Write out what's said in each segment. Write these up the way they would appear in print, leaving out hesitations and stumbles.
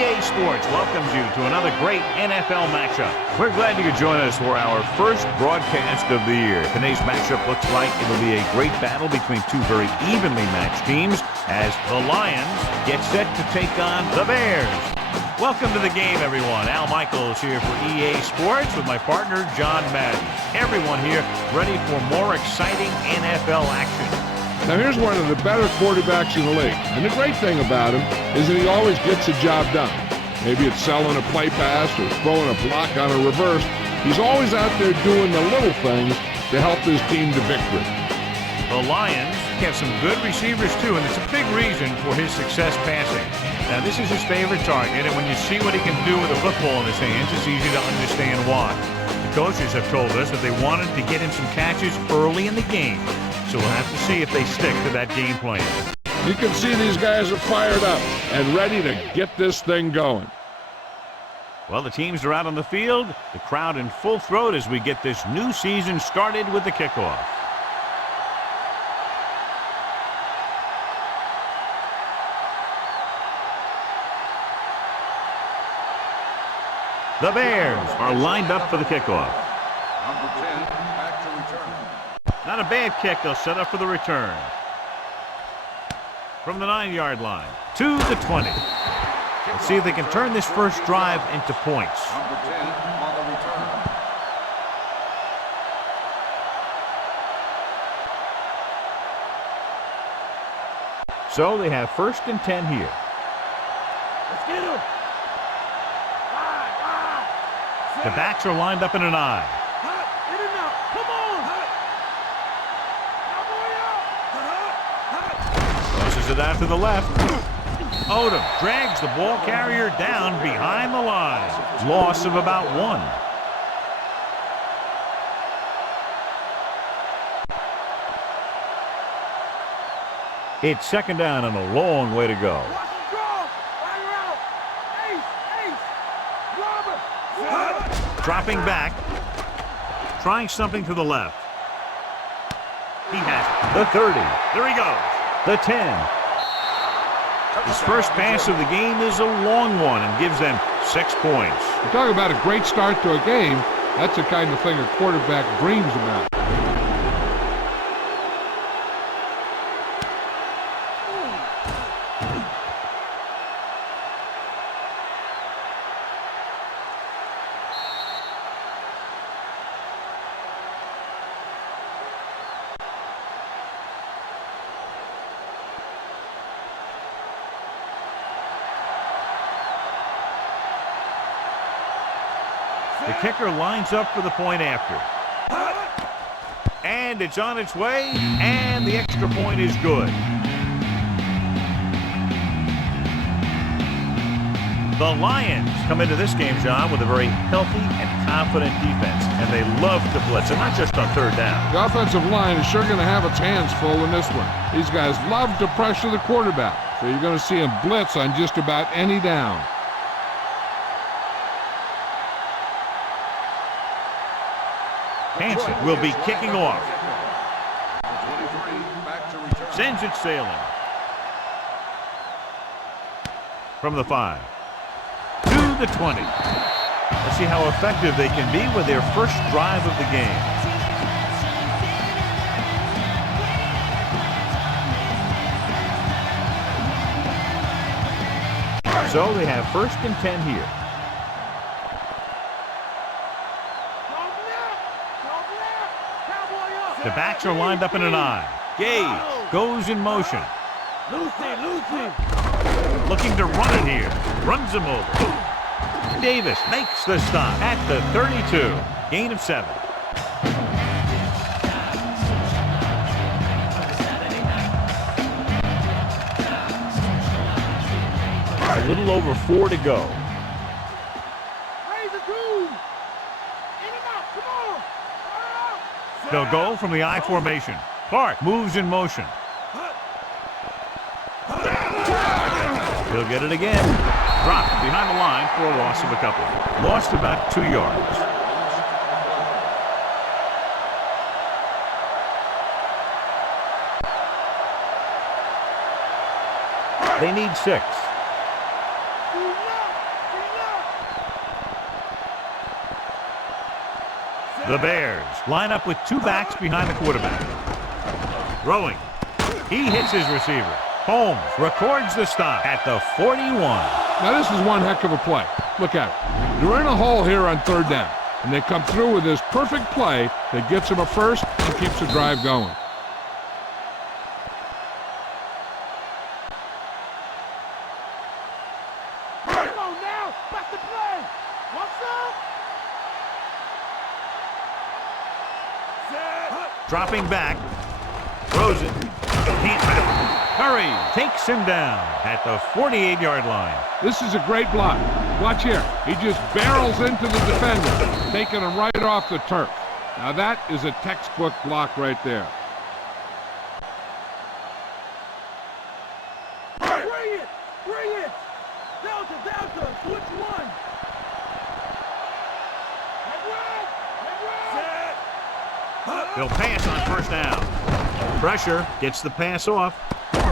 EA Sports welcomes you to another great NFL matchup. We're glad you could join us for our first broadcast of the year. Today's matchup looks like it'll be a great battle between two very evenly matched teams as the Lions get set to take on the Bears. Welcome to the game, everyone. Al Michaels here for EA Sports with my partner, John Madden. Everyone here ready for more exciting NFL action. Now, here's one of the better quarterbacks in the league. And the great thing about him is that he always gets the job done. Maybe it's selling a play pass or throwing a block on a reverse. He's always out there doing the little things to help his team to victory. The Lions have some good receivers, too, and it's a big reason for his success passing. Now, this is his favorite target, and when you see what he can do with a football in his hands, it's easy to understand why. The coaches have told us that they wanted to get him some catches early in the game. So we'll have to see if they stick to that game plan. You can see these guys are fired up and ready to get this thing going. Well, the teams are out on the field. The crowd in full throat as we get this new season started with the kickoff. The Bears are lined up for the kickoff. Number 10, back to return. Not a bad kick. They'll set up for the return. From the 9-yard line to the 20. Let's see if they can turn this first drive into points. Number 10 on the return. So they have 1st and 10 here. Let's get him. The backs are lined up in an I. In and out. Come on. Crosses it out to the left. Odom drags the ball carrier down behind the line. Loss of about 1. It's 2nd down and a long way to go. Dropping back. Trying something to the left. He has the 30. There he goes. The 10. His first pass of the game is a long one and gives them 6 points. You talk about a great start to a game. That's the kind of thing a quarterback dreams about. The kicker lines up for the point after. And it's on its way, and the extra point is good. The Lions come into this game, John, with a very healthy and confident defense, and they love to blitz, and not just on 3rd down. The offensive line is sure going to have its hands full in this one. These guys love to pressure the quarterback, so you're going to see him blitz on just about any down. Hansen will be kicking off. 23, back to return. Sends it sailing. From the 5 to the 20. Let's see how effective they can be with their first drive of the game. So they have 1st and 10 here. The backs are lined up in an I. Gage goes in motion. Lucy. Looking to run it here. Runs him over. Davis makes the stop at the 32. Gain of 7. A little over 4 to go. They'll go from the I formation. Clark moves in motion. He'll get it again. Dropped behind the line for a loss of a couple. Lost about 2 yards. They need 6. The Bears line up with two backs behind the quarterback. Throwing. He hits his receiver. Holmes records the stop at the 41. Now this is one heck of a play. Look at it. They're in a hole here on third down, and they come through with this perfect play that gets them a first and keeps the drive going. Come on now. Back the play. What's up? Set. Dropping back. Throws it. Can't. Curry takes him down at the 48-yard line. This is a great block. Watch here. He just barrels into the defender, taking him right off the turf. Now that is a textbook block right there. Bring it. Bring it. Delta, Delta. Switch one. Set. He'll pass on first down. Pressure gets the pass off.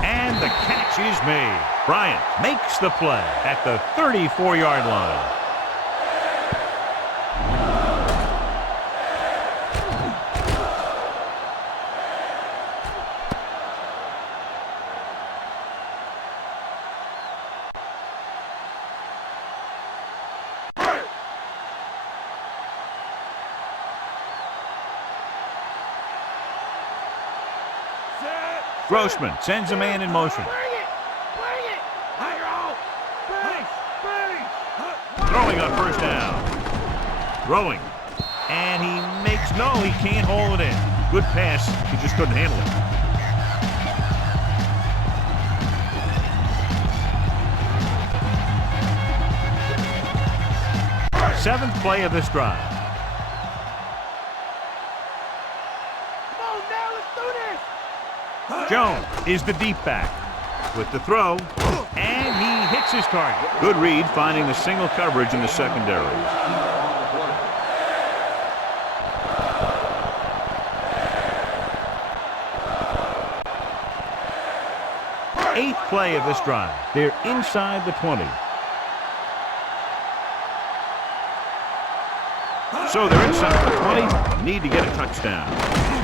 And the catch is made. Bryant makes the play at the 34-yard line. Grossman sends a man in motion. Bring it. Bring it. Higher out. Base. Base. Throwing on first down. Throwing. And he makes, no, he can't hold it in. Good pass. He just couldn't handle it. Seventh play of this drive. Come on now. Let's do this. Jones is the deep back with the throw, and he hits his target. Good read, finding the single coverage in the secondary. Eighth play of this drive. They're inside the 20. So they're inside the 20. Need to get a touchdown.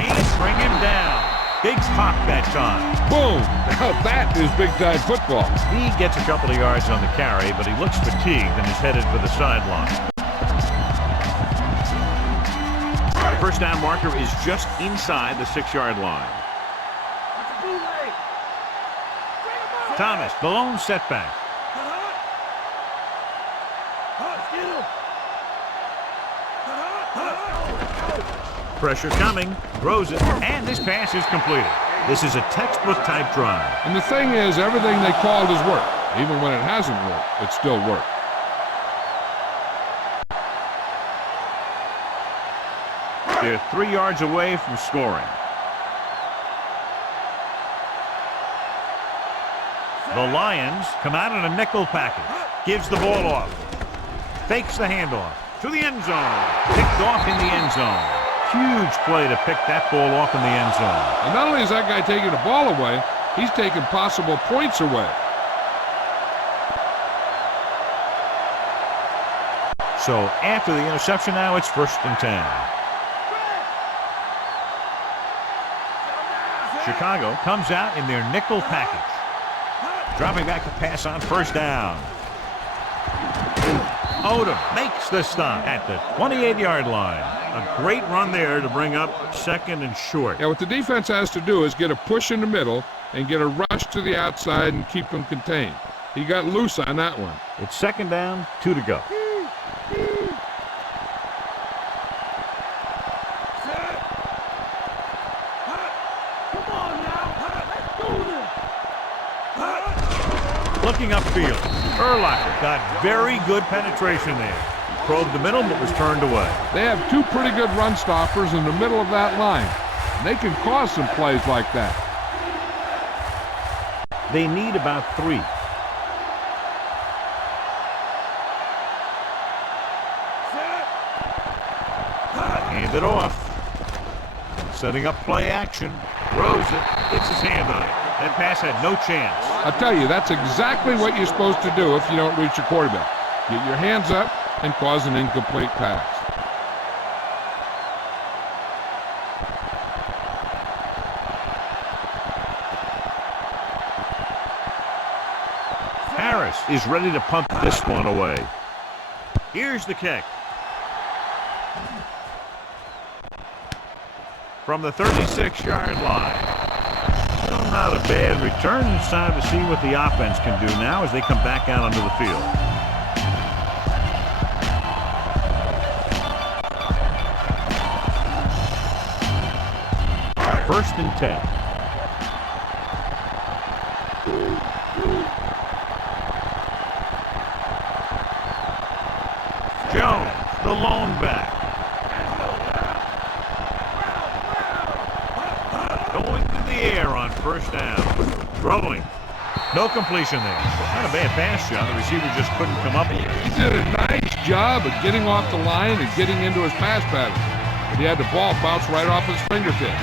Can't bring him down. Biggs pop that time. Boom! Now that is big-time football. He gets a couple of yards on the carry, but he looks fatigued and is headed for the sideline. The first down marker is just inside the 6-yard line. Thomas, the lone setback. Pressure coming, throws it, and this pass is completed. This is a textbook type drive. And the thing is, everything they called has worked. Even when it hasn't worked, it still worked. They're 3 yards away from scoring. The Lions come out in a nickel package. Gives the ball off. Fakes the handoff to the end zone. Picked off in the end zone. Huge play to pick that ball off in the end zone. And not only is that guy taking the ball away, he's taking possible points away. So after the interception now, it's 1st and 10. Chicago comes out in their nickel package. Dropping back to pass on first down. Odom makes the stop at the 28-yard line. A great run there to bring up 2nd and short. Yeah, what the defense has to do is get a push in the middle and get a rush to the outside and keep them contained. He got loose on that one. It's 2nd down, 2 to go. Looking upfield, Urlacher got very good penetration there. Probed the middle, but was turned away. They have two pretty good run stoppers in the middle of that line. And they can cause some plays like that. They need about 3. Hand it off. Setting up play action. Throws it. Gets his hand on it. That pass had no chance. I'll tell you, that's exactly what you're supposed to do if you don't reach your quarterback. Get your hands up and cause an incomplete pass. Harris is ready to punt this one away. Here's the kick. From the 36-yard line. Well, not a bad return. It's time to see what the offense can do now as they come back out onto the field. First and 10. Jones, the lone back. Going through the air on first down. Throwing. No completion there. Not a bad pass, John. The receiver just couldn't come up with it. He did a nice job of getting off the line and getting into his pass pattern. But he had the ball bounce right off his fingertips.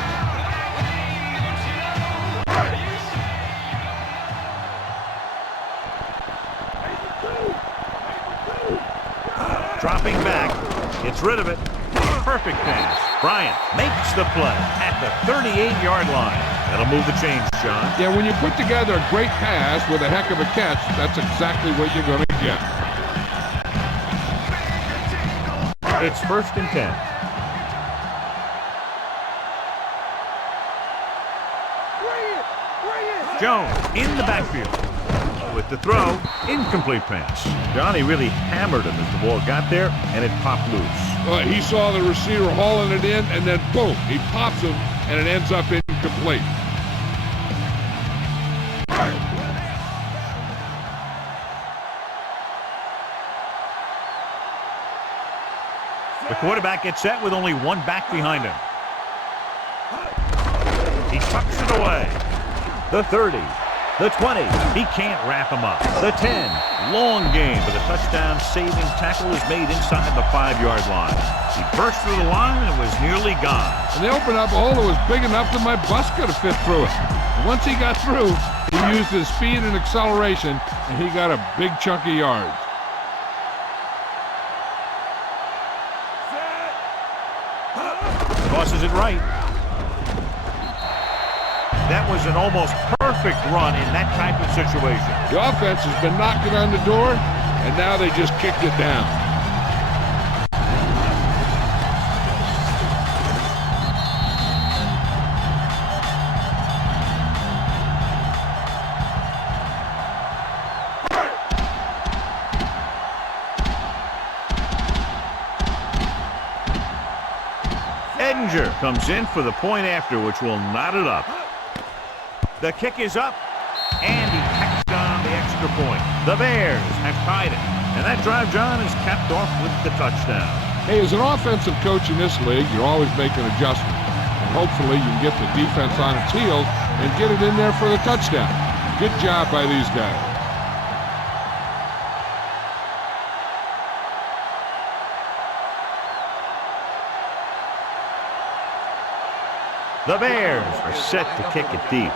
Dropping back. Gets rid of it. Perfect pass. Bryant makes the play at the 38-yard line. That'll move the chains, John. Yeah, when you put together a great pass with a heck of a catch, that's exactly what you're going to get. It's first and 10. Jones in the backfield. With the throw, incomplete pass. Johnny really hammered him as the ball got there, and it popped loose. He saw the receiver hauling it in, and then boom, he pops him, and it ends up incomplete. The quarterback gets set with only one back behind him. He tucks it away. The 30. The 20. He can't wrap him up. The 10. Long game, but the touchdown-saving tackle is made inside the 5-yard line. He burst through the line and was nearly gone. And they opened up a hole that was big enough that my bus could have fit through it. And once he got through, he used his speed and acceleration, and he got a big chunk of yards. Tosses it right. That was an almost perfect run in that type of situation. The offense has been knocking on the door, and now they just kicked it down. Edinger comes in for the point after, which will knot it up. The kick is up, and he tacks down the extra point. The Bears have tied it, and that drive, John, is capped off with the touchdown. Hey, as an offensive coach in this league, you're always making adjustments. And hopefully you can get the defense on its heels and get it in there for the touchdown. Good job by these guys. The Bears are set to kick it deep.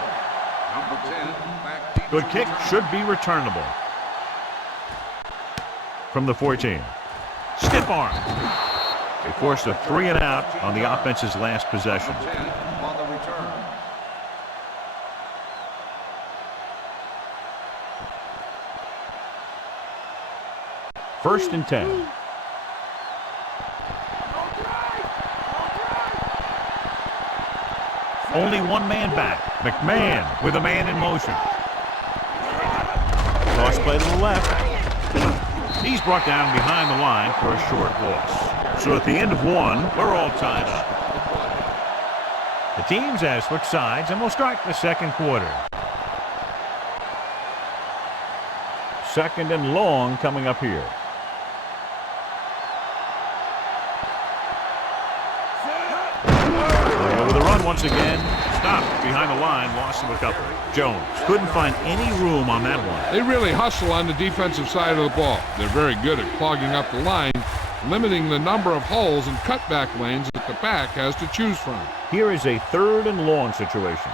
Number 10, back deep. Good kick should be returnable. From the 14. Stiff arm. They forced a 3-and-out on the offense's last possession. Number 10 on the return. First and 10. Only one man back. McMahon with a man in motion. Toss play to the left. He's brought down behind the line for a short loss. So at the end of one, we're all tied up. The teams have switched sides, and we'll start the second quarter. Second and long coming up here. Once again, stopped behind the line, loss of a couple. Jones couldn't find any room on that one. They really hustle on the defensive side of the ball. They're very good at clogging up the line, limiting the number of holes and cutback lanes that the back has to choose from. Here is a third and long situation.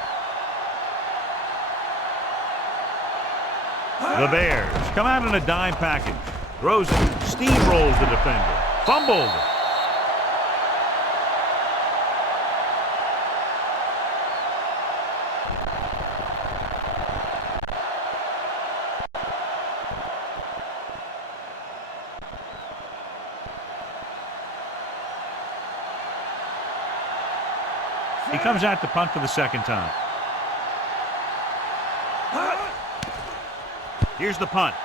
The Bears come out in a dime package. Rosen steamrolls the defender. Fumbled. He comes out to punt for the second time. Here's the punt.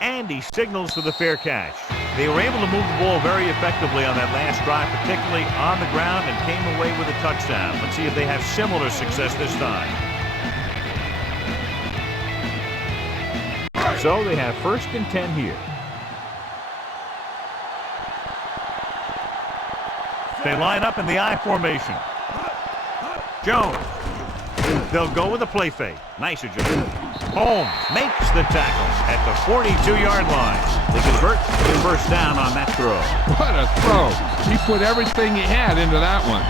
And he signals for the fair catch. They were able to move the ball very effectively on that last drive, particularly on the ground, and came away with a touchdown. Let's see if they have similar success this time. So they have 1st and 10 here. They line up in the I formation. Jones. They'll go with a play fake. Nice adjustment. Holmes makes the tackle at the 42-yard line. They convert the first down on that throw. What a throw. He put everything he had into that one.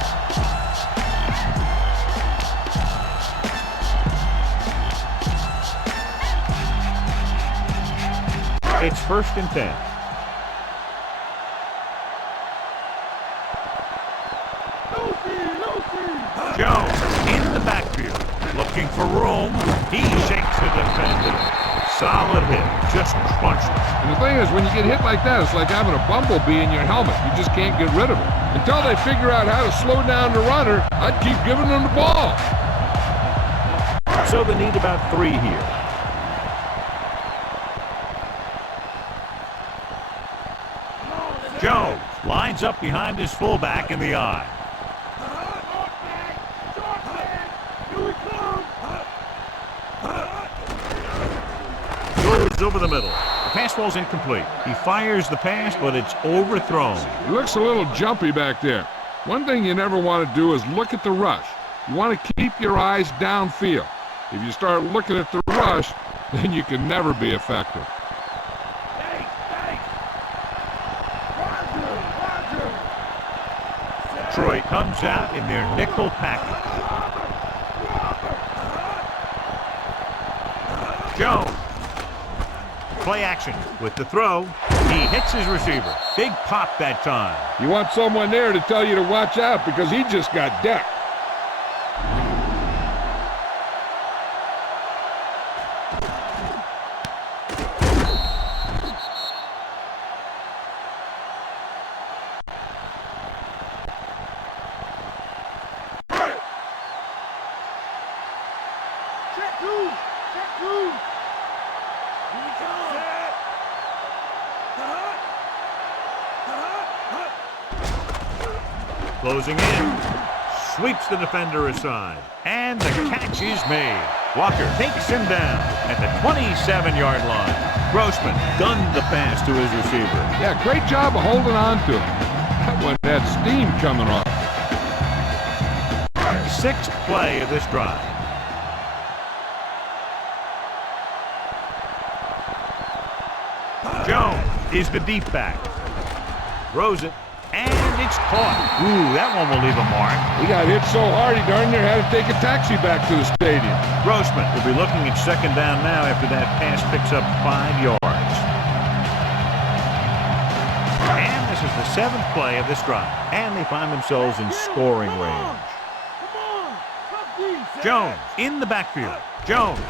It's 1st and 10. Jones in the backfield, looking for room. He shakes the defender. Solid hit, just crunched it. And the thing is, when you get hit like that, it's like having a bumblebee in your helmet. You just can't get rid of it. Until they figure out how to slow down the runner, I'd keep giving them the ball. So they need about 3 here. Jones lines up behind his fullback in the I. Goes over the middle. The pass ball's incomplete. He fires the pass, but it's overthrown. It looks a little jumpy back there. One thing you never want to do is look at the rush. You want to keep your eyes downfield. If you start looking at the rush, then you can never be effective. Detroit comes out in their nickel package. Jones. Play action with the throw. He hits his receiver. Big pop that time. You want someone there to tell you to watch out because he just got decked. Closing in. Sweeps the defender aside. And the catch is made. Walker takes him down at the 27-yard line. Grossman gunned the pass to his receiver. Yeah, great job of holding on to him. That one had steam coming off. 6th play of this drive. Jones is the deep back. Throws it. And it's caught. Ooh, that one will leave a mark. He got hit so hard he darn near had to take a taxi back to the stadium. Grossman will be looking at 2nd down now after that pass picks up 5 yards. And this is the 7th play of this drive. And they find themselves in scoring range. Jones in the backfield. Jones.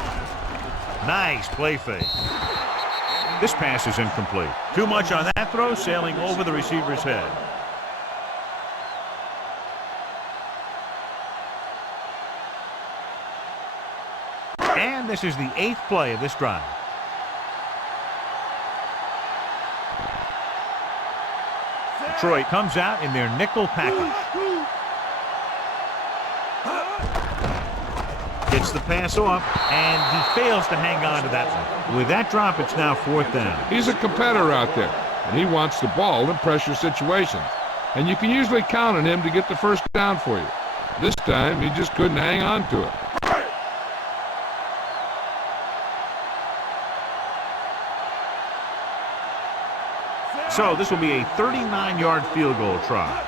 Nice play fake. This pass is incomplete. Too much on that throw, sailing over the receiver's head. And this is the 8th play of this drive. Detroit comes out in their nickel package. Gets the pass off, and he fails to hang on to that one. With that drop, it's now 4th down. He's a competitor out there, and he wants the ball in pressure situations. And you can usually count on him to get the first down for you. This time, he just couldn't hang on to it. So this will be a 39-yard field goal try.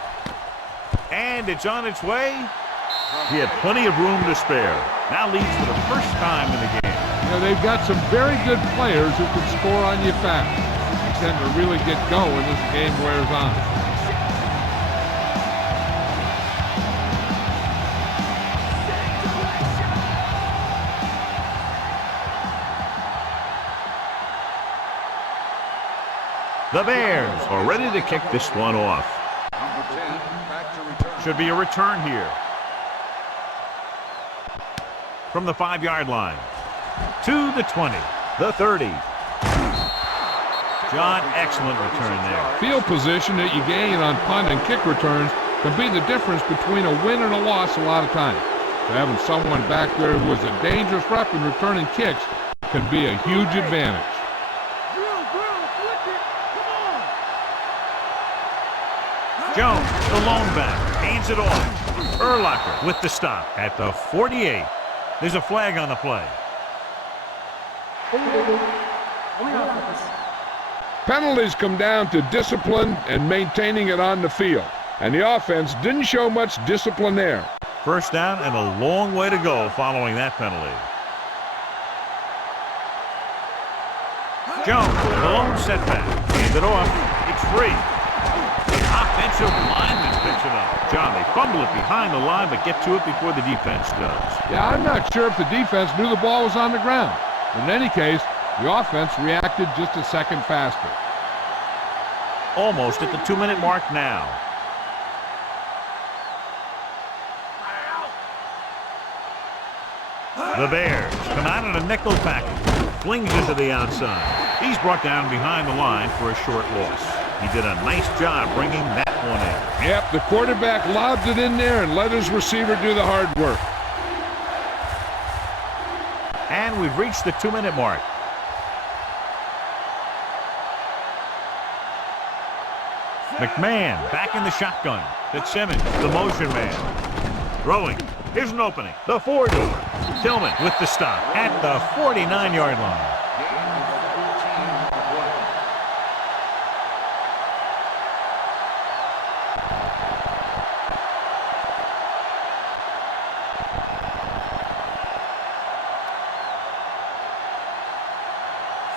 And it's on its way. He had plenty of room to spare. Now leads for the first time in the game. You know, they've got some very good players who can score on you fast. They tend to really get going as the game wears on. The Bears are ready to kick this one off. Number 10, back to return. Should be a return here. From the 5-yard line. To the 20. The 30. John, excellent return there. Field position that you gain on punt and kick returns can be the difference between a win and a loss a lot of times. So having someone back there who is a dangerous rep in returning kicks can be a huge advantage. Jones, the lone back, hands it off. Urlacher with the stop at the 48. There's a flag on the play. Penalties come down to discipline and maintaining it on the field. And the offense didn't show much discipline there. First down and a long way to go following that penalty. Jones, the lone setback. Hand it off. It's free. The offensive lineman picks it up. John, they fumble it behind the line, but get to it before the defense does. Yeah, I'm not sure if the defense knew the ball was on the ground. In any case, the offense reacted just a second faster. Almost at the 2-minute mark now. The Bears come out in a nickel package. Flings it to the outside. He's brought down behind the line for a short loss. He did a nice job bringing that one in. Yep, the quarterback lobbed it in there and let his receiver do the hard work. And we've reached the 2-minute mark. McMahon back in the shotgun. Fitzsimmons, the motion man. Throwing. Here's an opening. The 4-door. Tillman with the stop at the 49-yard line.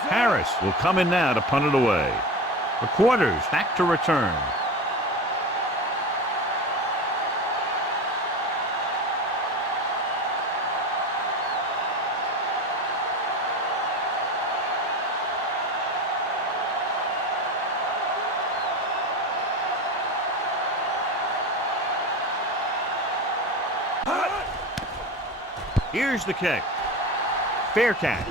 Harris will come in now to punt it away. The quarters back to return. Here's the kick. Fair catch.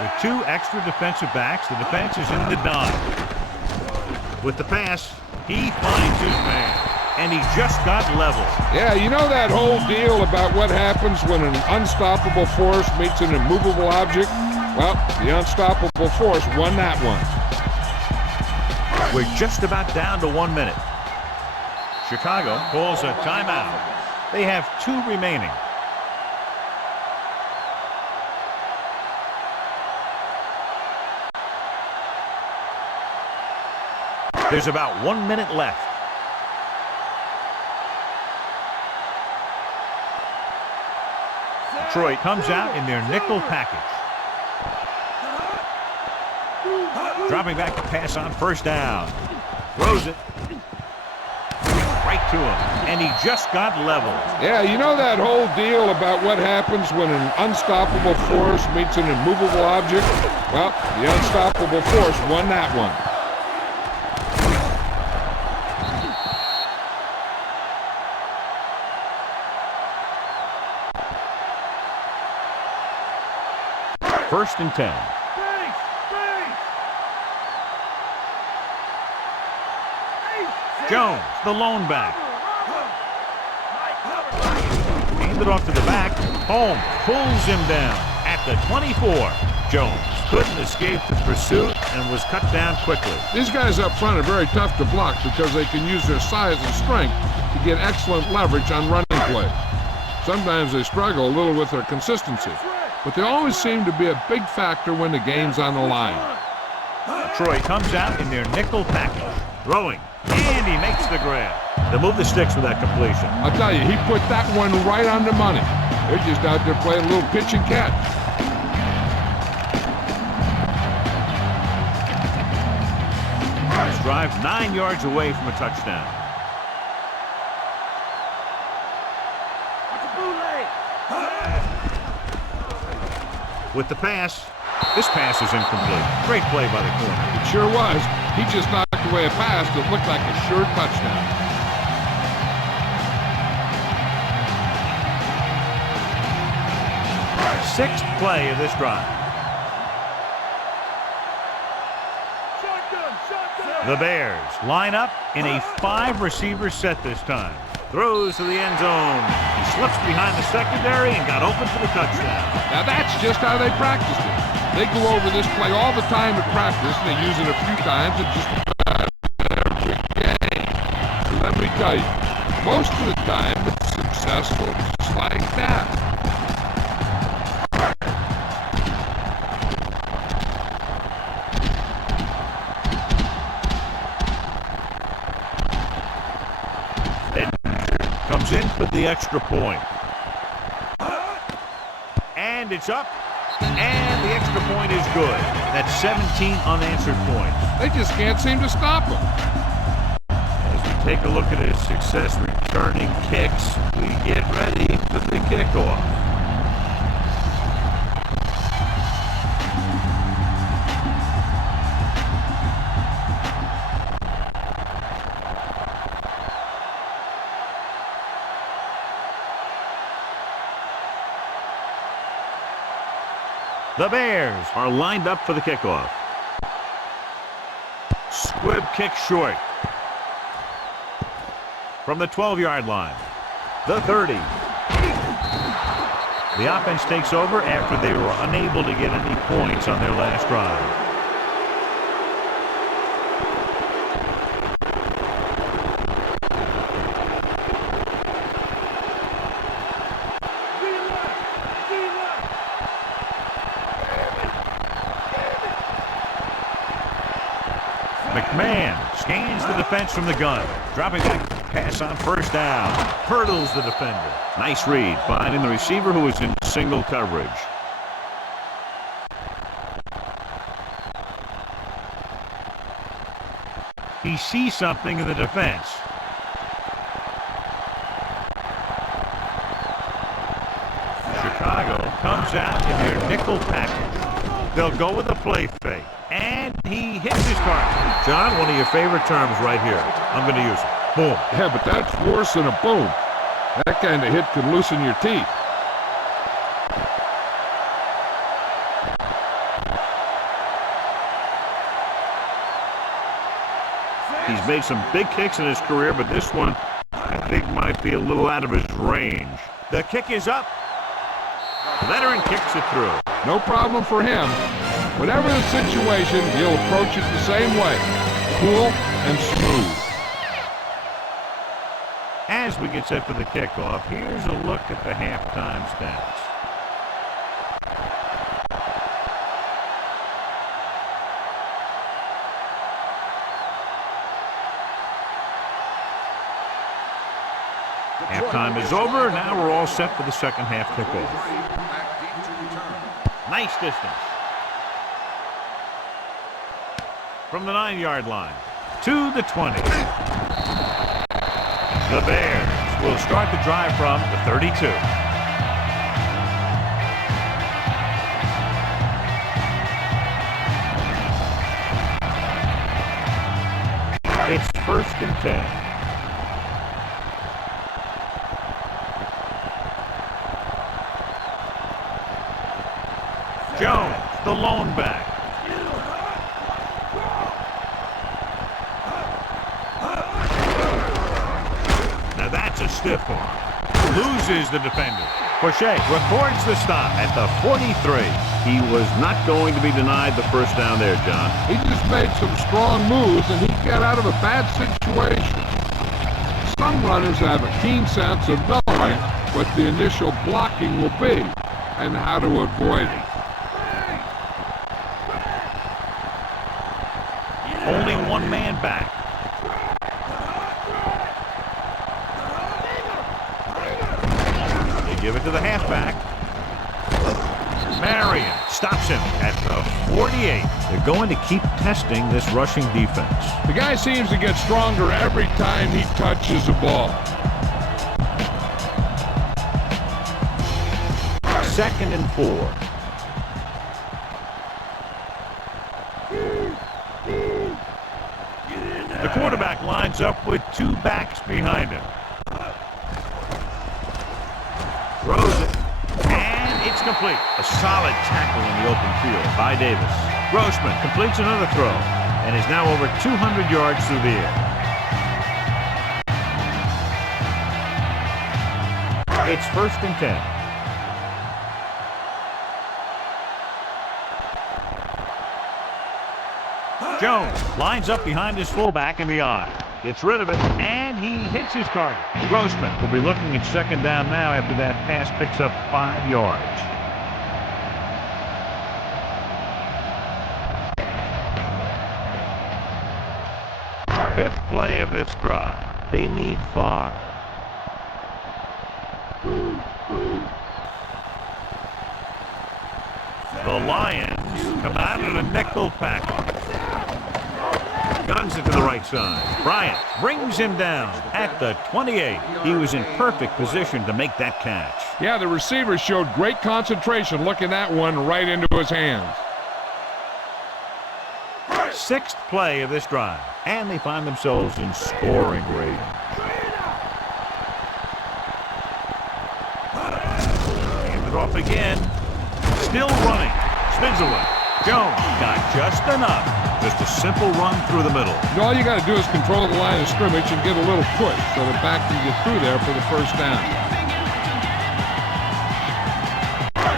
With 2 extra defensive backs, the defense is in the dive. With the pass, he finds his man, and he just got level. Yeah, you know that whole deal about what happens when an unstoppable force meets an immovable object? Well, the unstoppable force won that one. We're just about down to 1 minute. Chicago calls a timeout. They have 2 remaining. There's about 1 minute left. Detroit comes out in their nickel package. Dropping back to pass on first down. Throws it. Right to him. And he just got level. Yeah, you know that whole deal about what happens when an unstoppable force meets an immovable object? Well, the unstoppable force won that one. First and 10. Jones, the lone back. Handed off to the back. Holmes pulls him down at the 24. Jones couldn't escape the pursuit and was cut down quickly. These guys up front are very tough to block because they can use their size and strength to get excellent leverage on running plays. Sometimes they struggle a little with their consistency, but they always seem to be a big factor when the game's on the line. Detroit comes out in their nickel package. Throwing. And he makes the grab. They'll move the sticks with that completion. I'll tell you, he put that one right on the money. They're just out there playing a little pitch and catch. drive 9 yards away from a touchdown. With the pass, this pass is incomplete. Great play by the corner. It sure was. He just knocked away a pass that looked like a sure touchdown. Sixth play of this drive. The Bears line up in a 5-receiver set this time. Throws to the end zone. He slips behind the secondary and got open for the touchdown. Now that's just how they practiced it. They go over this play all the time at practice, and they use it a few times at just about every game. So let me tell you, most of the time it's successful just like that. Comes in for the extra point. And it's up. And the extra point is good. That's 17 unanswered points. They just can't seem to stop him. As we take a look at his success returning kicks, we get ready for the kickoff. The Bears are lined up for the kickoff. Squib kick short. From the 12-yard line. The 30. The offense takes over after they were unable to get any points on their last drive. McMahon scans the defense from the gun. Dropping back pass on first down. Hurdles the defender. Nice read, finding the receiver who was in single coverage. He sees something in the defense. Chicago comes out in their nickel package. They'll go with a play fake. And he hits his target. John, one of your favorite terms right here. I'm going to use it. Boom. Yeah, but that's worse than a boom. That kind of hit could loosen your teeth. He's made some big kicks in his career, but this one, I think, might be a little out of his range. The kick is up. The veteran kicks it through. No problem for him. Whatever the situation, he'll approach it the same way. Cool and smooth. As we get set for the kickoff, here's a look at the halftime stats. Halftime is over. Now we're all set for the second half kickoff. Nice distance. From the 9-yard line to the 20. The Bears will start the drive from the 32. It's 1st and 10. Jones, the lone back. Now that's a stiff arm. Loses the defender. Boucher records the stop at the 43. He was not going to be denied the first down there, John. He just made some strong moves, and he got out of a bad situation. Some runners have a keen sense of knowing what the initial blocking will be and how to avoid it. Only one man back. They give it to the halfback. Marion stops him at the 48. They're going to keep testing this rushing defense. The guy seems to get stronger every time he touches the ball. 2nd and 4. The quarterback lines up with 2 backs behind him. Throws it, and it's complete. A solid tackle in the open field by Davis. Grossman completes another throw and is now over 200 yards through the air. It's 1st and 10. Jones lines up behind his fullback in the I. Gets rid of it, and he hits his target. Grossman will be looking at 2nd down now after that pass picks up 5 yards. Fifth play of this drive. They need 5. The Lions come out in a nickel package. Guns it to the right side. Bryant brings him down at the 28. He was in perfect position to make that catch. Yeah, the receiver showed great concentration looking that one right into his hands. 6th play of this drive, and they find themselves in scoring range. Hand it off again. Still running. Spins away. Jones got just enough. Just a simple run through the middle. All you got to do is control the line of scrimmage and get a little push so the back can get through there for the 1st down.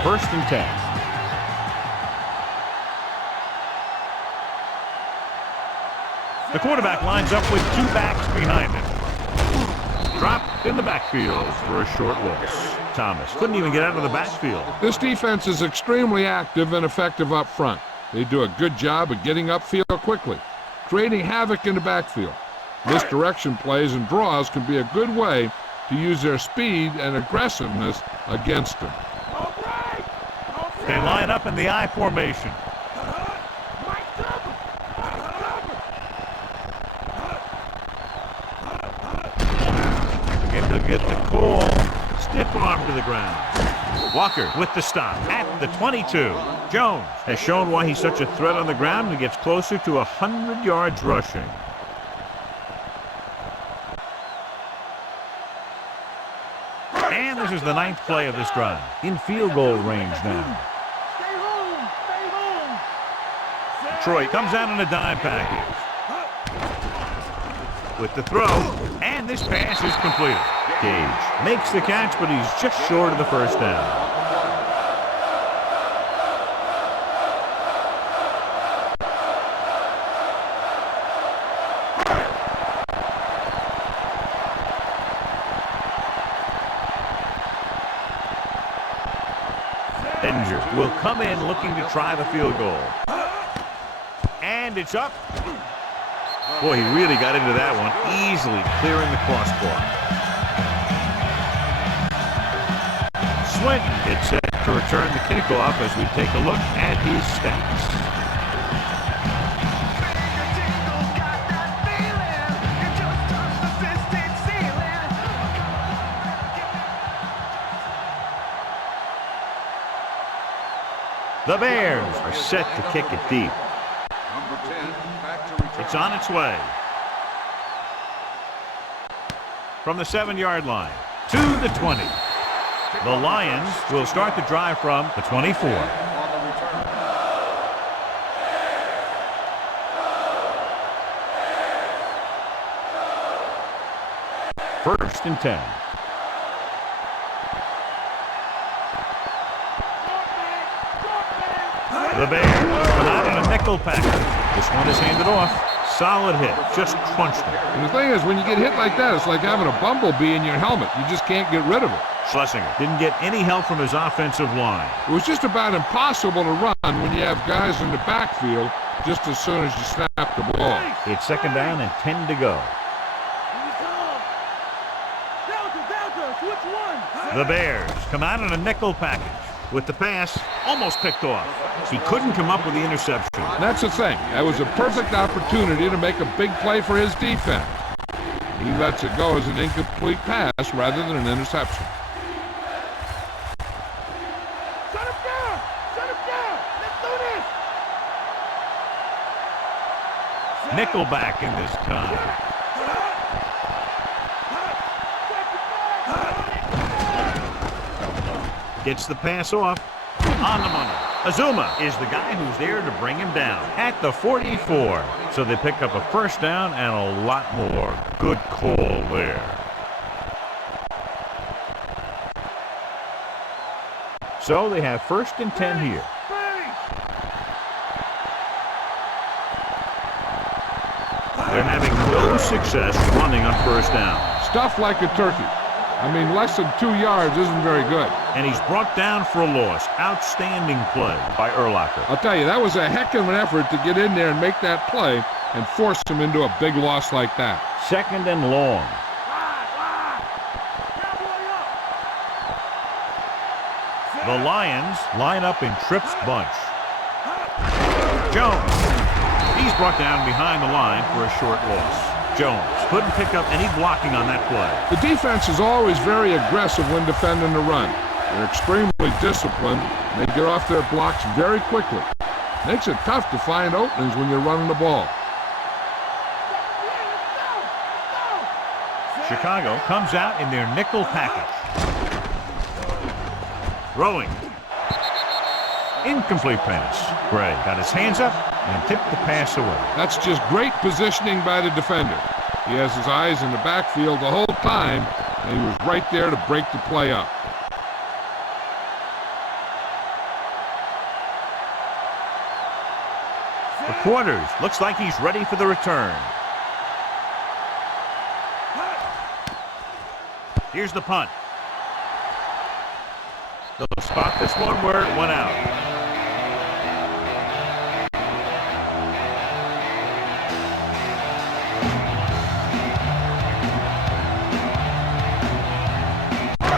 1st and 10. The quarterback lines up with 2 backs behind him. Dropped in the backfield for a short loss. Thomas couldn't even get out of the backfield. This defense is extremely active and effective up front. They do a good job of getting upfield quickly, creating havoc in the backfield. Misdirection plays and draws can be a good way to use their speed and aggressiveness against them. They line up in the I formation. Begin to get the call. Stiff arm to the ground. Walker with the stop at the 22. Jones has shown why he's such a threat on the ground and gets closer to 100 yards rushing. And this is the 9th play of this drive. In field goal range now. Stay home! Stay home! Detroit comes out in a dime package. With the throw, and this pass is completed. Gage makes the catch, but he's just short of the 1st down. Edinger will come in looking to try the field goal. And it's up. Boy, he really got into that one, easily clearing the crossbar. Swinton gets set to return the kickoff as we take a look at his stats. The Bears are set to kick it deep. Number 10, back to return. It's on its way. From the 7-yard line to the 20. The Lions will start the drive from the 24. On the return. 1st and 10. The Bears come out in a nickel package. This one is handed off. Solid hit. Just crunched it. And the thing is, when you get hit like that, it's like having a bumblebee in your helmet. You just can't get rid of it. Schlesinger didn't get any help from his offensive line. It was just about impossible to run when you have guys in the backfield just as soon as you snap the ball. It's 2nd down and 10 to go. Delta, switch one. The Bears come out in a nickel package. With the pass, almost picked off. He couldn't come up with the interception. That's the thing. That was a perfect opportunity to make a big play for his defense. He lets it go as an incomplete pass rather than an interception. Shut him down! Shut him down! Let's do this! Nickelback in this time. Gets the pass off. On the money. Azuma is the guy who's there to bring him down at the 44. So they pick up a first down and a lot more. Good call there. So they have 1st and 10 here. They're having no success running on first down. Stuff like a turkey. I mean, less than 2 yards isn't very good. And he's brought down for a loss. Outstanding play by Urlacher. I'll tell you, that was a heck of an effort to get in there and make that play and force him into a big loss like that. 2nd and long. The Lions line up in Tripp's bunch. Jones. He's brought down behind the line for a short loss. Jones couldn't pick up any blocking on that play. The defense is always very aggressive when defending the run. They're extremely disciplined. They get off their blocks very quickly. Makes it tough to find openings when you're running the ball. Chicago comes out in their nickel package. Throwing. Incomplete pass. Gray got his hands up and tipped the pass away. That's just great positioning by the defender. He has his eyes in the backfield the whole time, and he was right there to break the play up. The quarters. Looks like he's ready for the return. Here's the punt. They'll spot this one where it went out.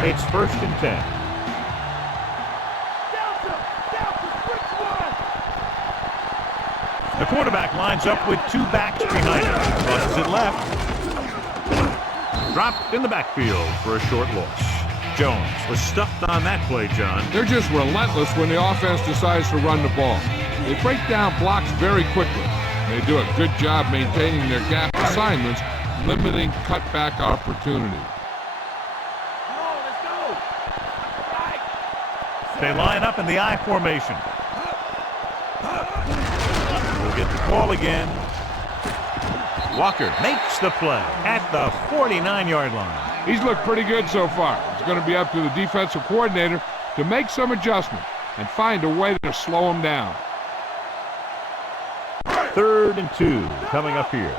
It's 1st and 10. The quarterback lines up with 2 backs behind him. Crosses it left. Dropped in the backfield for a short loss. Jones was stuffed on that play, John. They're just relentless when the offense decides to run the ball. They break down blocks very quickly. They do a good job maintaining their gap assignments, limiting cutback opportunity. They line up in the I formation. We'll get the call again. Walker makes the play at the 49-yard line. He's looked pretty good so far. It's going to be up to the defensive coordinator to make some adjustments and find a way to slow him down. 3rd and 2 coming up here.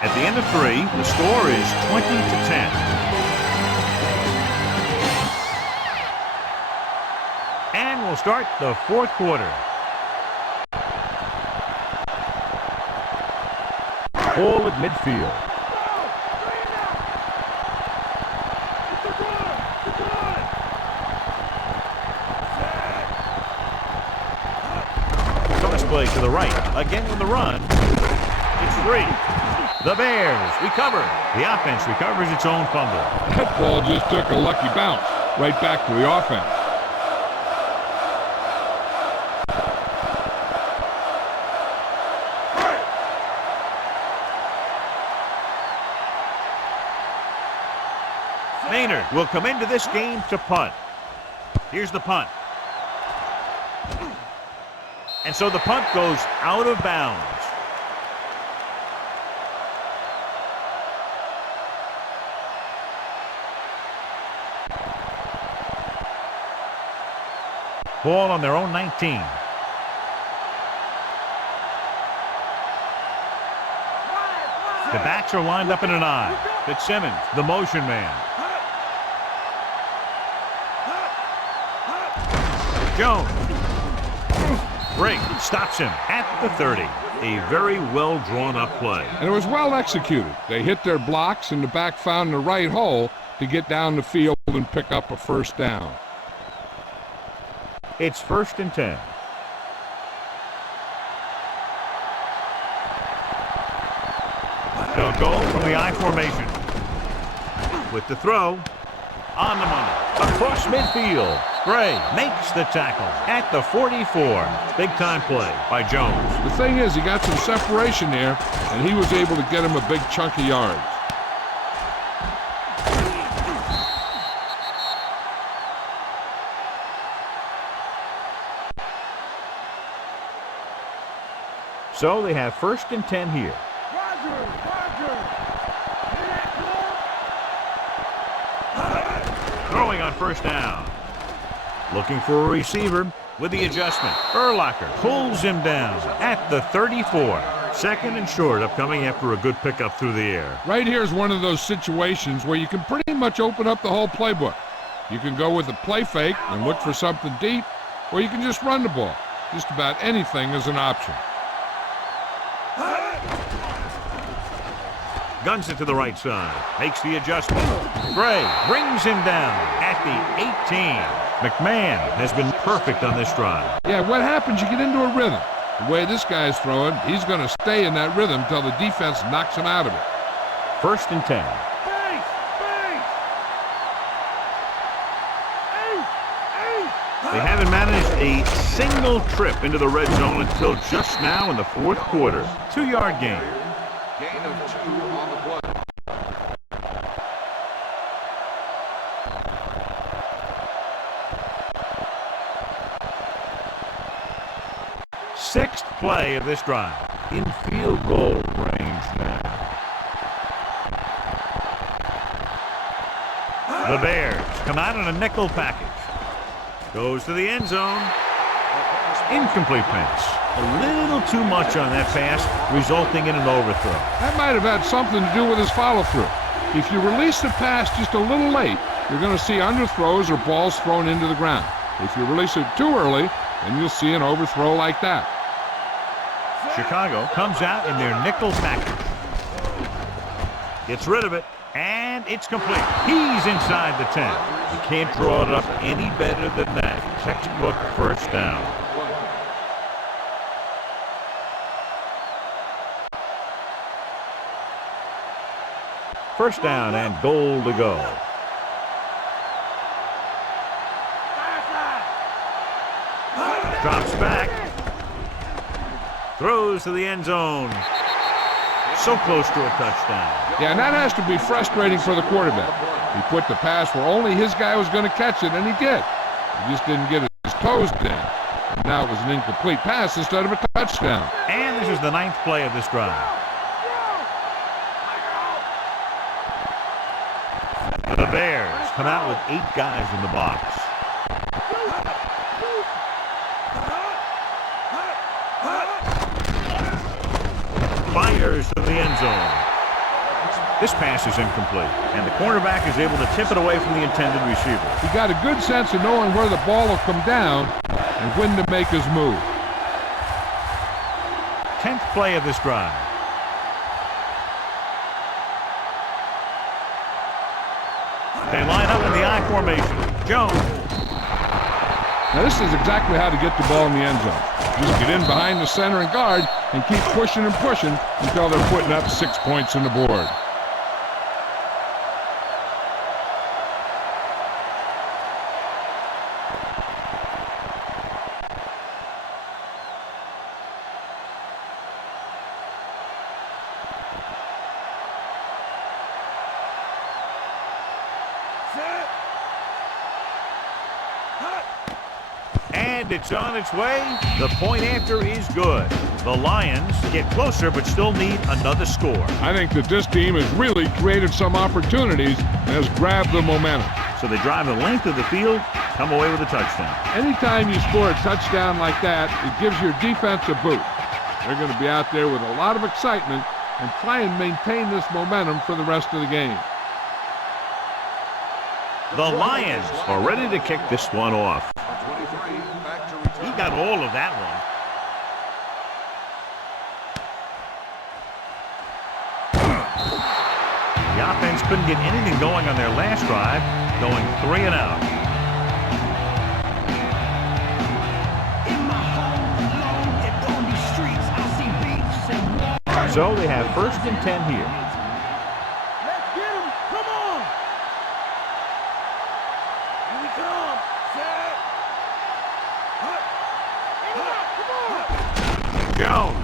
At the end of 3, the score is 20-10. And we'll start the 4th quarter. Ball at midfield. Toss play to the right. Again with the run. It's 3. The Bears recover. The offense recovers its own fumble. That ball just took a lucky bounce right back to the offense. Maynard will come into this game to punt. Here's the punt. And so the punt goes out of bounds. Ball on their own 19. The backs are lined up in an I. Fitzsimmons, the motion man. Jones. Briggs stops him at the 30. A very well drawn up play. And it was well executed. They hit their blocks and the back found the right hole to get down the field and pick up a first down. It's 1st and 10. They'll go from the I formation. With the throw, on the money, across midfield. Gray makes the tackle at the 44. Big time play by Jones. The thing is, he got some separation there, and he was able to get him a big chunk of yards. So they have 1st and 10 here. Throwing on 1st down. Looking for a receiver with the adjustment. Urlacher pulls him down at the 34. 2nd and short upcoming after a good pickup through the air. Right here is one of those situations where you can pretty much open up the whole playbook. You can go with a play fake and look for something deep, or you can just run the ball. Just about anything is an option. Guns it to the right side. Makes the adjustment. Gray brings him down at the 18. McMahon has been perfect on this drive. Yeah, what happens, you get into a rhythm. The way this guy's throwing, he's going to stay in that rhythm until the defense knocks him out of it. 1st and 10. They haven't managed a single trip into the red zone until just now in the 4th quarter. 2-yard gain. Gain of 2 on the play. 6th play of this drive. In field goal range now. The Bears come out in a nickel package. Goes to the end zone. Incomplete pass. A little too much on that pass, resulting in an overthrow. That might have had something to do with his follow-through. If you release the pass just a little late, you're going to see underthrows or balls thrown into the ground. If you release it too early, then you'll see an overthrow like that. Chicago comes out in their nickel package. Gets rid of it, and it's complete. He's inside the 10. You can't draw it up any better than that. Textbook 1st down. First down and goal to go. Drops back. Throws to the end zone. So close to a touchdown. Yeah, and that has to be frustrating for the quarterback. He put the pass where only his guy was going to catch it, and he did. He just didn't get his toes down. And now it was an incomplete pass instead of a touchdown. And this is the 9th play of this drive. The Bears come out with 8 guys in the box. Fires to the end zone. This pass is incomplete, and the cornerback is able to tip it away from the intended receiver. He got a good sense of knowing where the ball will come down and when to make his move. 10th play of this drive. They line up in the I formation. Jones. Now this is exactly how to get the ball in the end zone. Just get in behind the center and guard and keep pushing and pushing until they're putting up 6 points on the board. And it's on its way. The point after is good. The Lions get closer but still need another score. I think that this team has really created some opportunities and has grabbed the momentum. So they drive the length of the field, come away with a touchdown. Anytime you score a touchdown like that, it gives your defense a boot. They're going to be out there with a lot of excitement and try and maintain this momentum for the rest of the game. The Lions are ready to kick this one off. He got all of that one. The offense couldn't get anything going on their last drive, going 3 and out. So they have 1st and 10 here. Let's get him. Come on. Here we come. Set. Hut. Come on. Jones.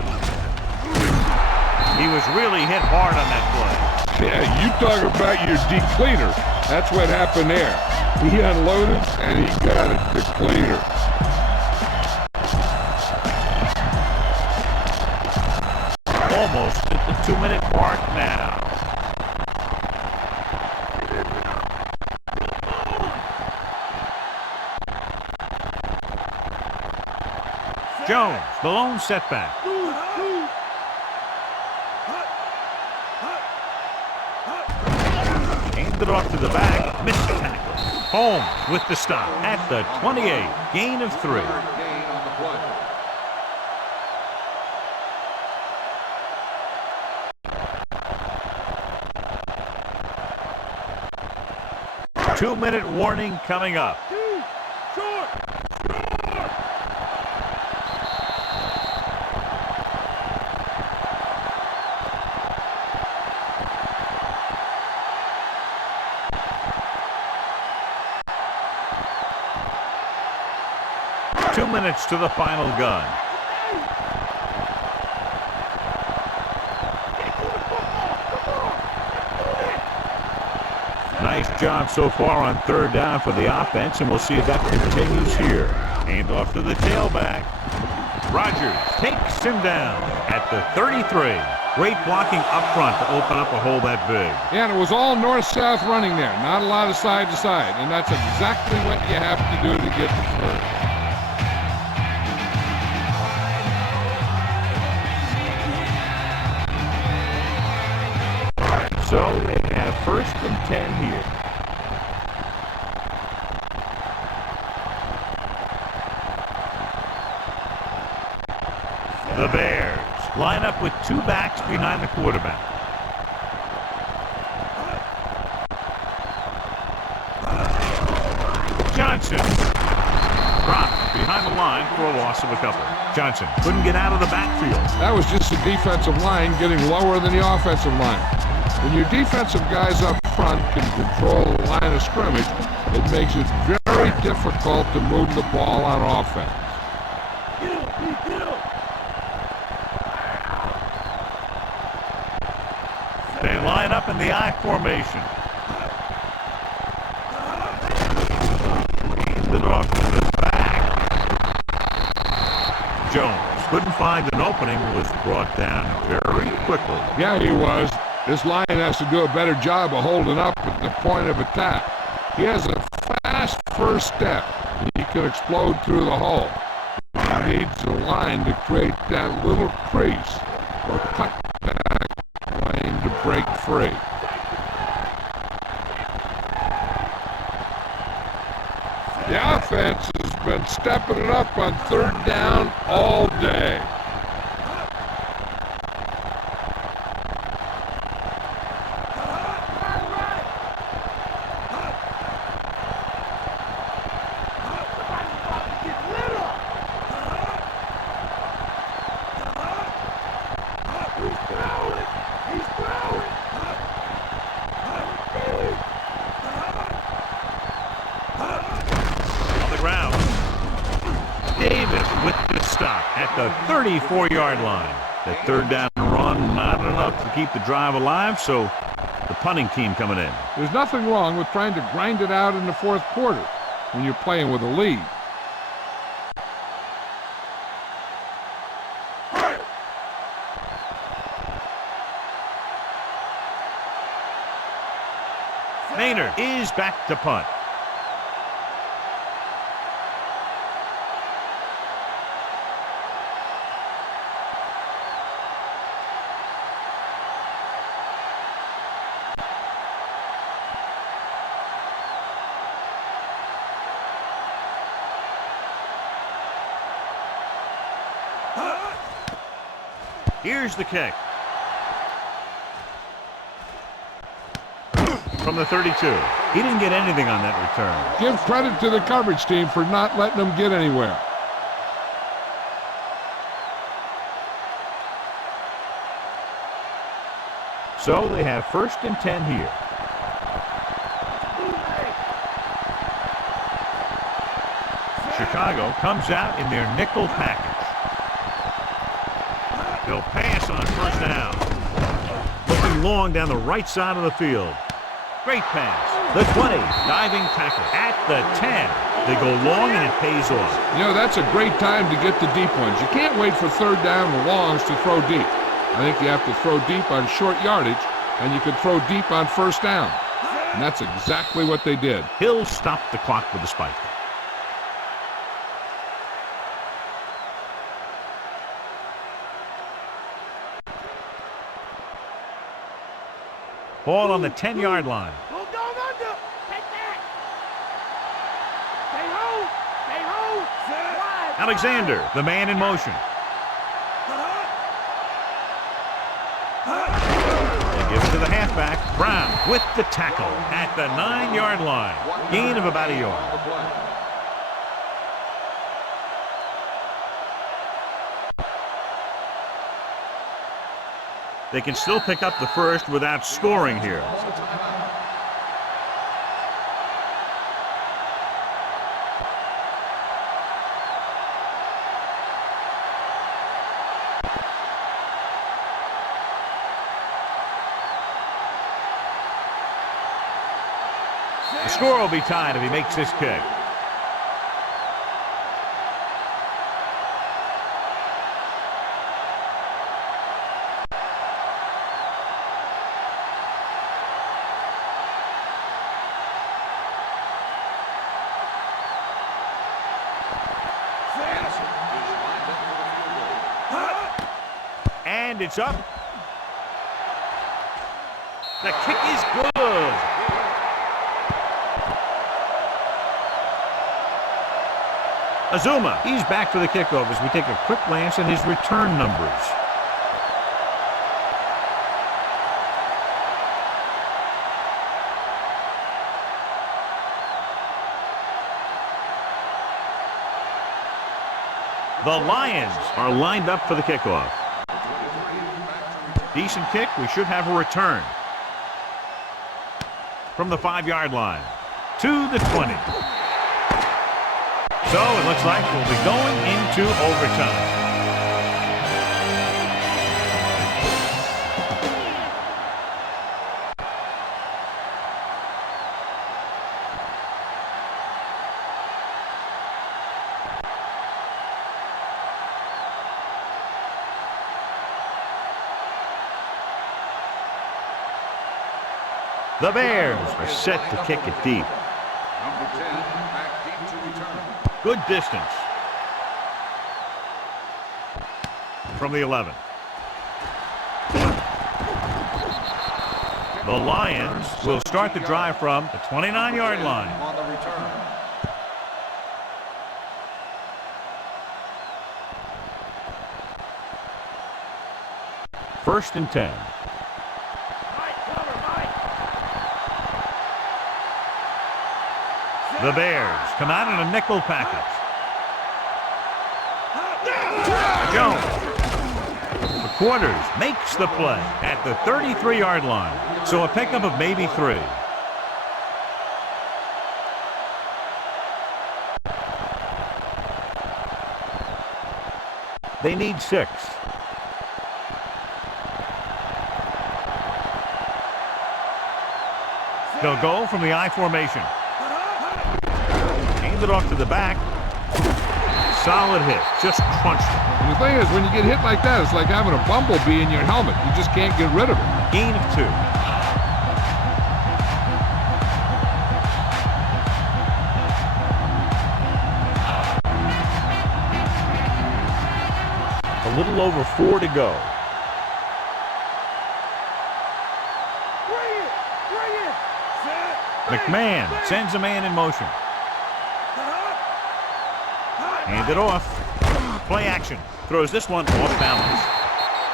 He was really hit hard on that play. Yeah, you talk about your decleaner. That's what happened there. He unloaded and he got a decleaner. Almost at the 2-minute mark now. Jones, the lone setback. Handed it off to the back, missed the tackle. Holmes with the stop at the 28, gain of 3. Gain on the play. 2-minute warning coming up. Short. 2 minutes to the final gun. Nice job so far on 3rd down for the offense, and we'll see if that continues here. Hand off to the tailback. Rodgers takes him down at the 33. Great blocking up front to open up a hole that big. Yeah, and it was all north-south running there. Not a lot of side-to-side, and that's exactly what you have to do to get the first. So they have 1st and 10 here. The Bears line up with 2 backs behind the quarterback. Johnson dropped behind the line for a loss of a couple. Johnson couldn't get out of the backfield. That was just the defensive line getting lower than the offensive line. When your defensive guys up front can control the line of scrimmage, it makes it very difficult to move the ball on offense. Get up. They line up in the I formation. Handed it off to the back. Jones couldn't find an opening, was brought down very quickly. Yeah, he was. This line has to do a better job of holding up at the point of attack. He has a fast first step. He can explode through the hole. He needs the line to create that little crease or cut back lane to break free. The offense has been stepping it up on 3rd down all day. On the ground. Davis with the stop at the 34-yard line. The 3rd down run, not enough to keep the drive alive, so the punting team coming in. There's nothing wrong with trying to grind it out in the 4th quarter when you're playing with a lead. Maynard is back to punt. Here's the kick. from the 32. He didn't get anything on that return. Give credit to the coverage team for not letting them get anywhere. So they have 1st and 10 here. Chicago comes out in their nickel package. They'll pass on 1st down. Looking long down the right side of the field. Great pass. The 20, diving tackle at the 10. They go long and it pays off. You know, that's a great time to get the deep ones. You can't wait for 3rd down and longs to throw deep. I think you have to throw deep on short yardage, and you can throw deep on 1st down. And that's exactly what they did. He'll stop the clock with a spike. Ball on the 10-yard line. Hold on under. Take that. Stay home. Stay home. Wide. Alexander, the man in motion. They give it to the halfback. Brown with the tackle at the 9-yard line. Gain of about a yard. They can still pick up the 1st without scoring here. The score will be tied if he makes this kick. And it's up. The kick is good. Azuma, he's back for the kickoff as we take a quick glance at his return numbers. The Lions are lined up for the kickoff. Decent kick. We should have a return. From the 5-yard line to the 20. So it looks like we'll be going into overtime. The Bears are set to kick it deep. Number 10, back deep to return. Good distance. From the 11. The Lions will start the drive from the 29-yard line. On the return. First and 10. The Bears come out in a nickel package. Jones. The Quarters makes the play at the 33-yard line. So a pickup of maybe 3. They need 6. They'll go from the I formation. Hand it off to the back. Solid hit. Just crunched it. And the thing is, when you get hit like that, it's like having a bumblebee in your helmet. You just can't get rid of it. Gain of 2. A little over 4 to go. McMahon sends a man in motion. Hand it off. Play action. Throws this one off balance.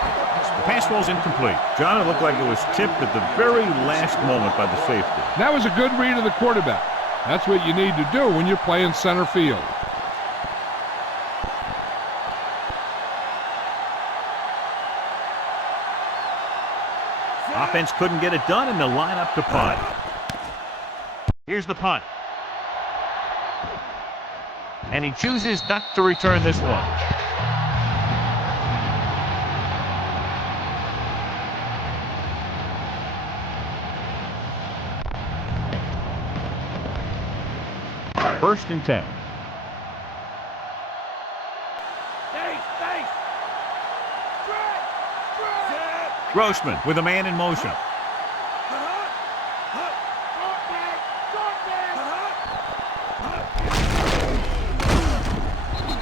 The pass ball's incomplete. John, it looked like it was tipped at the very last moment by the safety. That was a good read of the quarterback. That's what you need to do when you're playing center field. Offense couldn't get it done, and they'll line up to punt. Here's the punt. And he chooses not to return this one. First and 10. Grossman with a man in motion.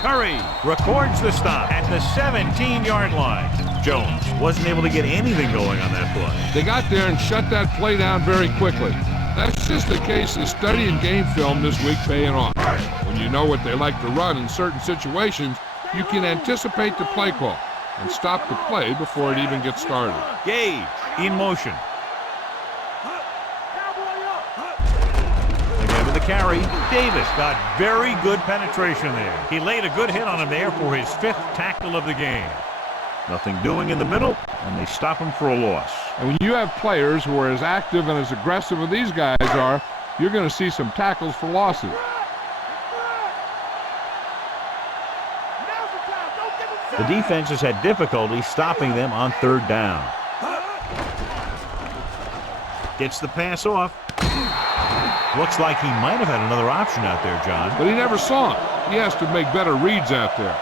Curry records the stop at the 17-yard line. Jones wasn't able to get anything going on that play. They got there and shut that play down very quickly. That's just the case of studying game film this week paying off. When you know what they like to run in certain situations, you can anticipate the play call and stop the play before it even gets started. Gage in motion. Again with the carry. Davis got very good penetration there. He laid a good hit on him there for his 5th tackle of the game. Nothing doing in the middle, and they stop him for a loss. And when you have players who are as active and as aggressive as these guys are, you're going to see some tackles for losses. The defense has had difficulty stopping them on 3rd down. Gets the pass off. Looks like he might have had another option out there, John. But he never saw it. He has to make better reads out there.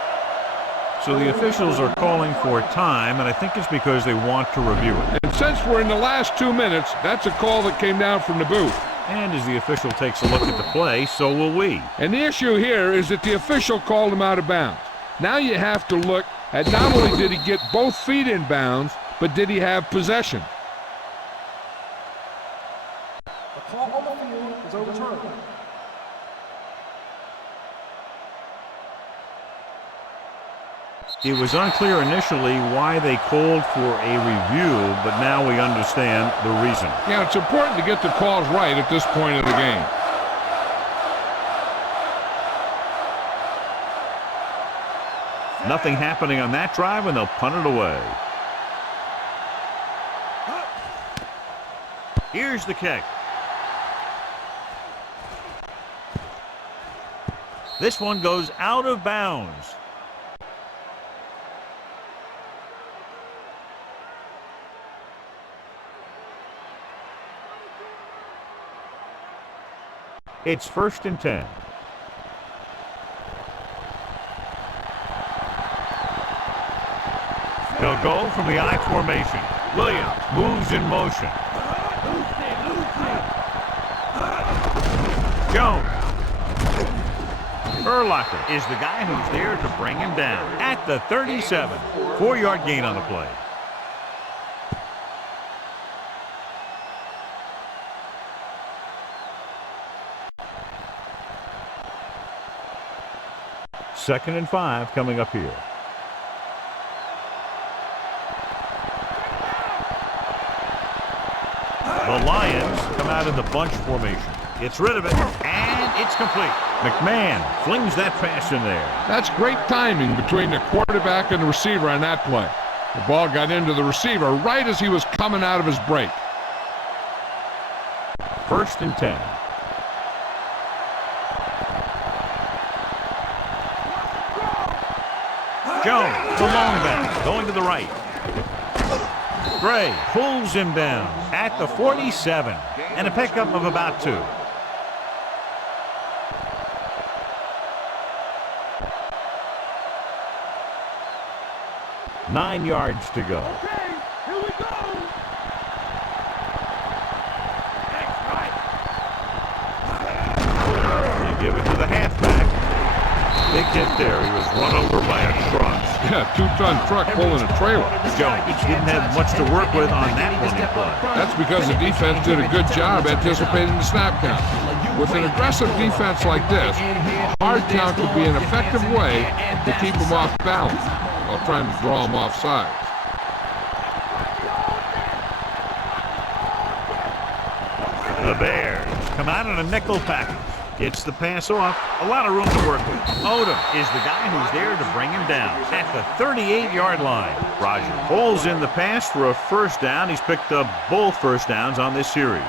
So the officials are calling for time, and I think it's because they want to review it. And since we're in the last 2 minutes, that's a call that came down from the booth. And as the official takes a look at the play, so will we. And the issue here is that the official called him out of bounds. Now you have to look at not only did he get both feet in bounds, but did he have possession? The call on the field is overturned. It was unclear initially why they called for a review, but now we understand the reason. Yeah, it's important to get the calls right at this point of the game. Nothing happening on that drive, and they'll punt it away. Here's the kick. This one goes out of bounds. It's 1st and 10. He'll go from the I formation. Williams moves in motion. Jones. Urlacher is the guy who's there to bring him down at the 37. 4-yard gain on the play. Second and 5 coming up here. The Lions come out in the bunch formation. Gets rid of it, and it's complete. McMahon flings that pass in there. That's great timing between the quarterback and the receiver on that play. The ball got into the receiver right as he was coming out of his break. 1st and 10. Jones, the long back, going to the right. Gray pulls him down at the 47, and a pickup of about 2. Nine yards to go. Okay, here we go. They give it to the halfback. Big hit there. He was run over by a truck. Yeah, 2-ton truck pulling a trailer. Jones didn't have much to work with on that running play. That's because the defense did a good job anticipating the snap count. With an aggressive defense like this, a hard count could be an effective way to keep them off balance while trying to draw them off sides. The Bears come out in a nickel package. Gets the pass off. A lot of room to work with. Odom is the guy who's there to bring him down at the 38-yard line. Roger pulls in the pass for a first down. He's picked up both first downs on this series.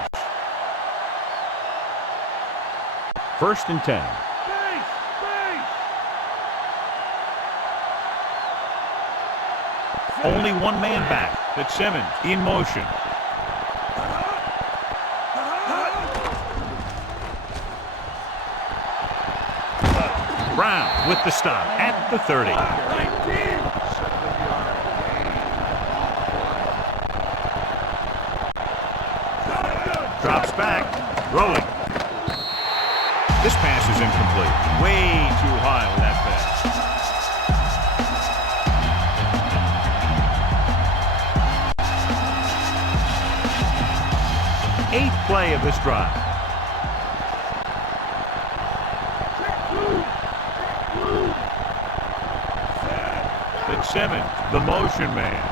1st and 10. Only one man back. Fitzsimmons in motion. Brown with the stop at the 30. Drops back. Rolling. This pass is incomplete. Way too high with that pass. Eighth play of this drive. Fitzsimmons, the motion man.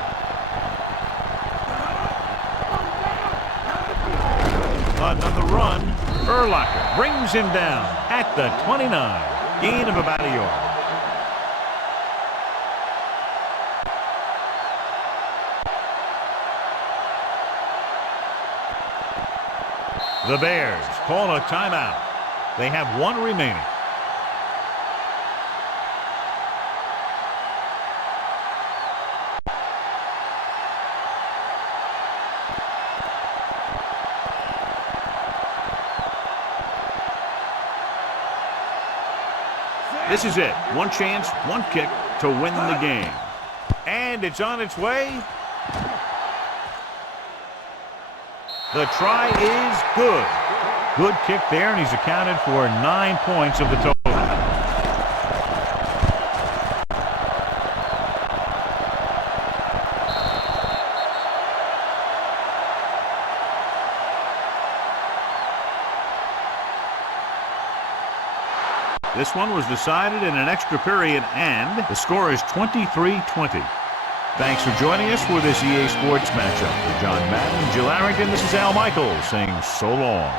Another run. Urlacher brings him down at the 29. Gain of about a yard. The Bears call a timeout. They have one remaining. This is it. One chance, one kick to win the game. And it's on its way. The try is good. Good kick there, and he's accounted for 9 points of the total. This one was decided in an extra period, and the score is 23-20. Thanks for joining us for this EA Sports matchup. For John Madden and Jill Arrington, this is Al Michaels saying so long.